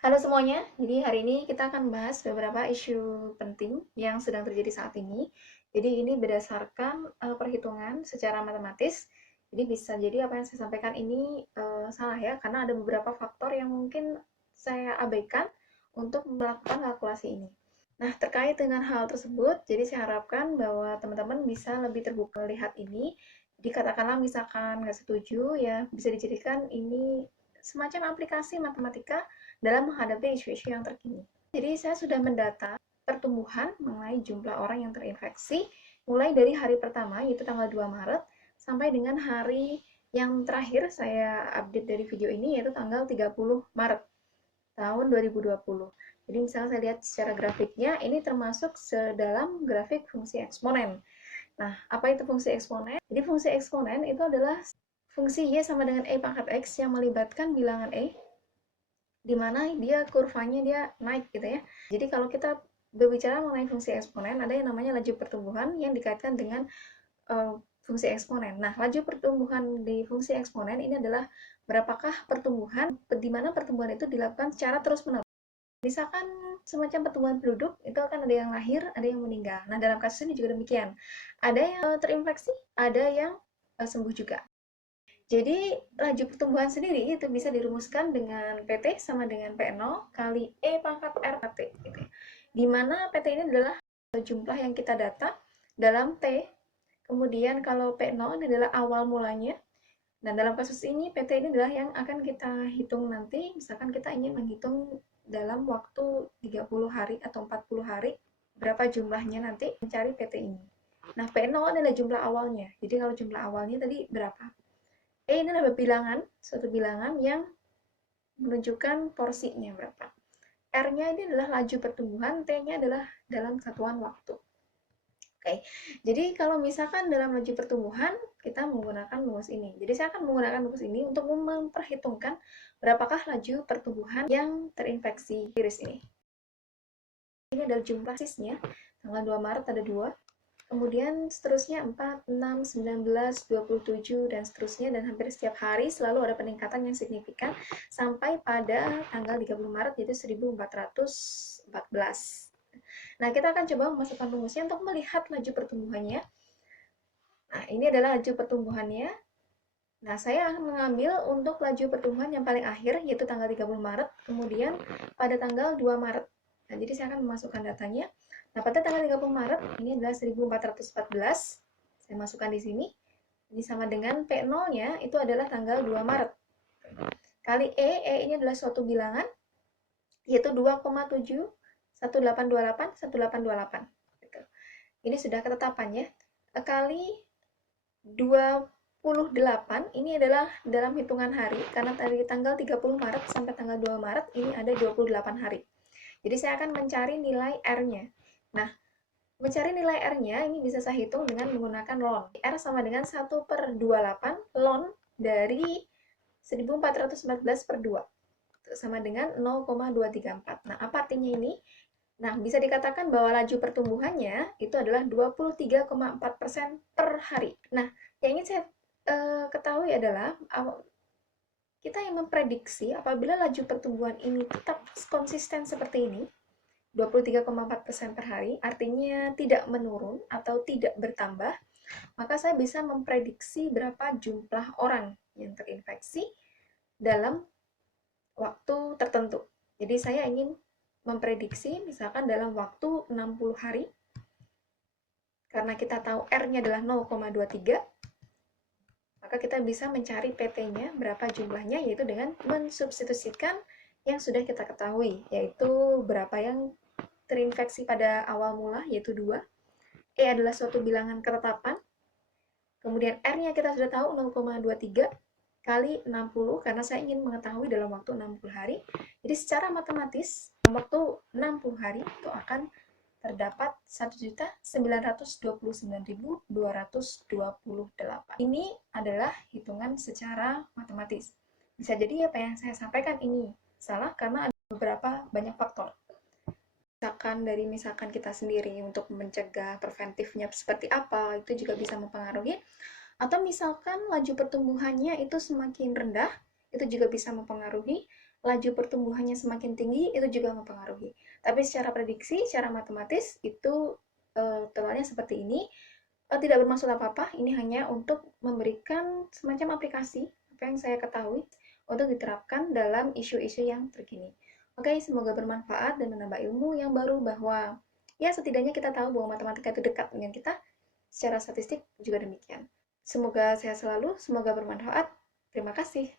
Halo semuanya, jadi hari ini kita akan bahas beberapa isu penting yang sedang terjadi saat ini. Jadi ini berdasarkan perhitungan secara matematis. Jadi bisa jadi apa yang saya sampaikan ini salah ya, karena ada beberapa faktor yang mungkin saya abaikan untuk melakukan kalkulasi ini. Nah, terkait dengan hal tersebut, jadi saya harapkan bahwa teman-teman bisa lebih terbuka melihat ini. Jadi katakanlah misalkan nggak setuju, ya bisa dijadikan ini semacam aplikasi matematika dalam menghadapi isu-isu yang terkini. Jadi saya sudah mendata pertumbuhan mengenai jumlah orang yang terinfeksi mulai dari hari pertama yaitu tanggal 2 Maret sampai dengan hari yang terakhir saya update dari video ini yaitu tanggal 30 Maret tahun 2020. Jadi misalnya saya lihat secara grafiknya ini termasuk sedalam grafik fungsi eksponen. Nah, apa itu fungsi eksponen? Jadi fungsi eksponen itu adalah fungsi Y sama dengan E pangkat X yang melibatkan bilangan E di mana dia kurvanya dia naik gitu ya. Jadi kalau kita berbicara mengenai fungsi eksponen, ada yang namanya laju pertumbuhan yang dikaitkan dengan fungsi eksponen. Nah, laju pertumbuhan di fungsi eksponen ini adalah berapakah pertumbuhan, di mana pertumbuhan itu dilakukan secara terus-menerus. Misalkan semacam pertumbuhan penduduk, itu akan ada yang lahir, ada yang meninggal. Nah, dalam kasus ini juga demikian. Ada yang terinfeksi, ada yang sembuh juga. Jadi laju pertumbuhan sendiri itu bisa dirumuskan dengan PT sama dengan P0 kali E pangkat R T. Gitu ya. Di mana PT ini adalah jumlah yang kita data dalam T. Kemudian kalau P0 ini adalah awal mulanya. Dan dalam kasus ini PT ini adalah yang akan kita hitung nanti. Misalkan kita ingin menghitung dalam waktu 30 hari atau 40 hari berapa jumlahnya nanti mencari PT ini. Nah, P0 adalah jumlah awalnya. Jadi kalau jumlah awalnya tadi berapa? Ini adalah bilangan, suatu bilangan yang menunjukkan porsinya berapa. R-nya ini adalah laju pertumbuhan, T-nya adalah dalam satuan waktu. Oke, jadi kalau misalkan dalam laju pertumbuhan, kita menggunakan rumus ini. Jadi saya akan menggunakan rumus ini untuk memperhitungkan berapakah laju pertumbuhan yang terinfeksi virus ini. Ini adalah jumlah sisnya, tanggal 2 Maret ada 2, kemudian seterusnya 4, 6, 19, 27, dan seterusnya, dan hampir setiap hari selalu ada peningkatan yang signifikan sampai pada tanggal 30 Maret yaitu 1414. Nah, kita akan coba memasukkan rumusnya untuk melihat laju pertumbuhannya. Nah, ini adalah laju pertumbuhannya. Nah, saya akan mengambil untuk laju pertumbuhan yang paling akhir yaitu tanggal 30 Maret, kemudian pada tanggal 2 Maret. Nah, jadi saya akan memasukkan datanya. Nah, pada tanggal 30 Maret, ini adalah 1414. Saya masukkan di sini. Ini sama dengan P0-nya, itu adalah tanggal 2 Maret. Kali E ini adalah suatu bilangan, yaitu 2,71828, 1828. Gitu. Ini sudah ketetapannya. Kali 28, ini adalah dalam hitungan hari, karena dari tanggal 30 Maret sampai tanggal 2 Maret, ini ada 28 hari. Jadi saya akan mencari nilai R-nya. Nah, mencari nilai R-nya ini bisa saya hitung dengan menggunakan ln. R sama dengan 1/28 ln dari 1414 per 2. Sama dengan 0,234. Nah, apa artinya ini? Nah, bisa dikatakan bahwa laju pertumbuhannya itu adalah 23,4% per hari. Nah, yang ingin saya ketahui adalah kita yang memprediksi apabila laju pertumbuhan ini tetap konsisten seperti ini, 23,4% per hari, artinya tidak menurun atau tidak bertambah, maka saya bisa memprediksi berapa jumlah orang yang terinfeksi dalam waktu tertentu. Jadi saya ingin memprediksi misalkan dalam waktu 60 hari, karena kita tahu R-nya adalah 0,23, maka kita bisa mencari PT-nya berapa jumlahnya, yaitu dengan mensubstitusikan yang sudah kita ketahui, yaitu berapa yang terinfeksi pada awal mula, yaitu 2. E adalah suatu bilangan ketetapan. Kemudian R-nya kita sudah tahu 0,23 kali 60, karena saya ingin mengetahui dalam waktu 60 hari. Jadi secara matematis, dalam waktu 60 hari itu akan terdapat 1.929.228. Ini adalah hitungan secara matematis. Bisa jadi apa yang saya sampaikan ini salah karena ada beberapa banyak faktor. Misalkan kita sendiri untuk mencegah preventifnya seperti apa, itu juga bisa mempengaruhi. Atau misalkan laju pertumbuhannya itu semakin rendah, itu juga bisa mempengaruhi. laju pertumbuhannya semakin tinggi, itu juga mempengaruhi. Tapi secara prediksi, secara matematis, itu tebalnya seperti ini. Tidak bermaksud apa-apa, ini hanya untuk memberikan semacam aplikasi, apa yang saya ketahui, untuk diterapkan dalam isu-isu yang terkini. Oke, semoga bermanfaat dan menambah ilmu yang baru bahwa ya setidaknya kita tahu bahwa matematika itu dekat dengan kita, secara statistik juga demikian. Semoga sehat selalu, semoga bermanfaat. Terima kasih.